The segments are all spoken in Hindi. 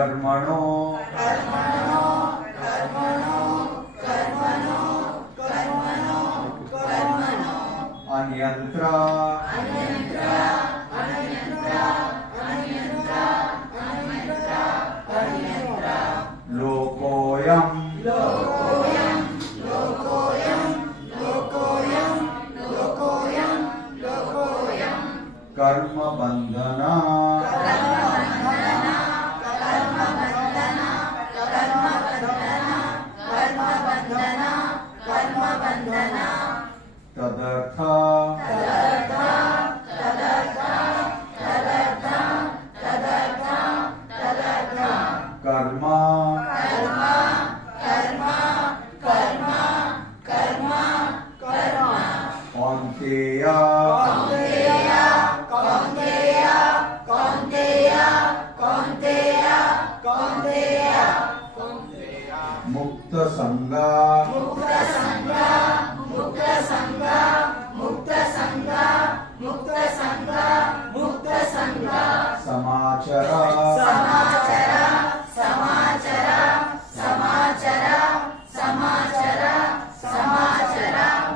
कर्मणो अन्यत्र लोकोऽयं कर्म बंधना तदर्थ कर्म कौन्तेय मुक्त संगा समाचर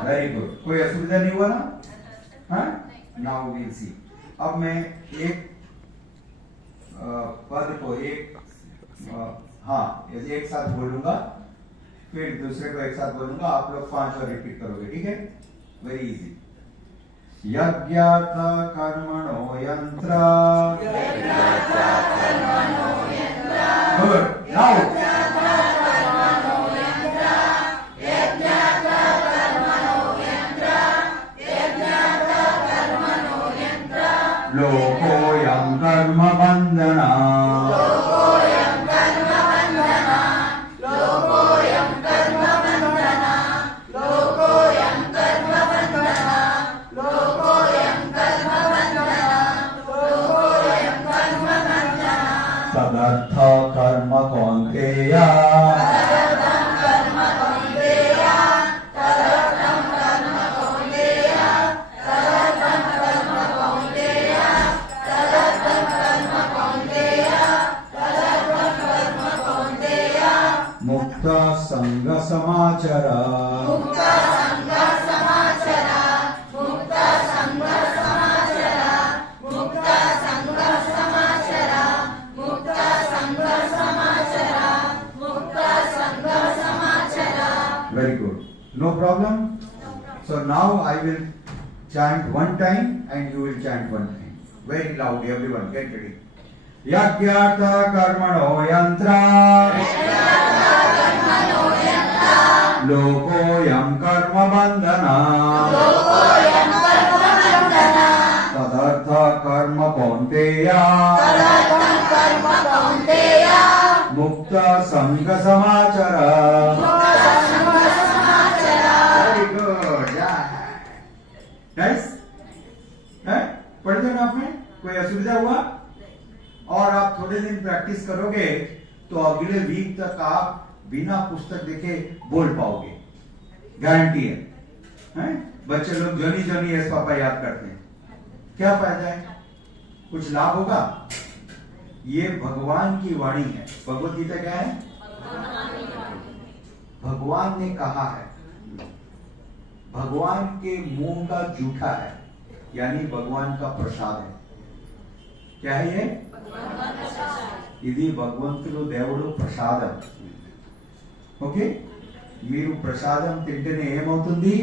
वेरी गुड। कोई असुविधा नहीं हुआ ना? हाँ, नाउ विल सी। अब मैं एक पद को एक साथ बोलूंगा, फिर दूसरे को एक साथ बोलूंगा, आप लोग 5 बार रिपीट करोगे, ठीक है? Very easy. यज्ञार्थ कर्मणो यंत्र। गुड। नाउ लोकोऽयं कर्म बंधना तदर्थ कर्म कौन्तेय मुक्त संग समाचर। Very good. No problem? So now I will chant one time and you will chant one time. Very loudly, everyone. Get ready. Yagyartha karmano yantra लोकोऽयं कर्म बंधना तदर्थ कर्म कौन्तेय मुक्त संग समाचर। Very good. नाइस। पढ़ देना आपने? कोई असुविधा हुआ? और आप थोड़े दिन प्रैक्टिस करोगे तो अगले वीक तक आप बिना पुस्तक देखे बोल पाओगे, गारंटी है? बच्चे लोग जॉनी जॉनी यस पापा याद करते हैं, क्या फायदा है? कुछ लाभ होगा? ये भगवान की वाणी है। भगवत गीता क्या है? भगवान ने कहा है, भगवान के मुंह का जूठा है, यानी भगवान का प्रसाद है। क्या है ये? ఇది భగవంతుడు దేవుడు ప్రసాదం. ఓకే, మీరు ప్రసాదం తింటేనే ఏమవుతుంది?